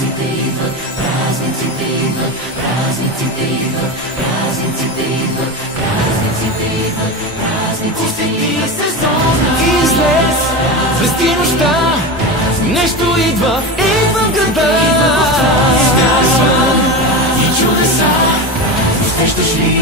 Празниците идват, празниците идват, празниците идват, празниците идват, празниците идват, празниците идват. Сезона излез, свести нощта, нещо идва, идва в града. и чудеса, усещаш ли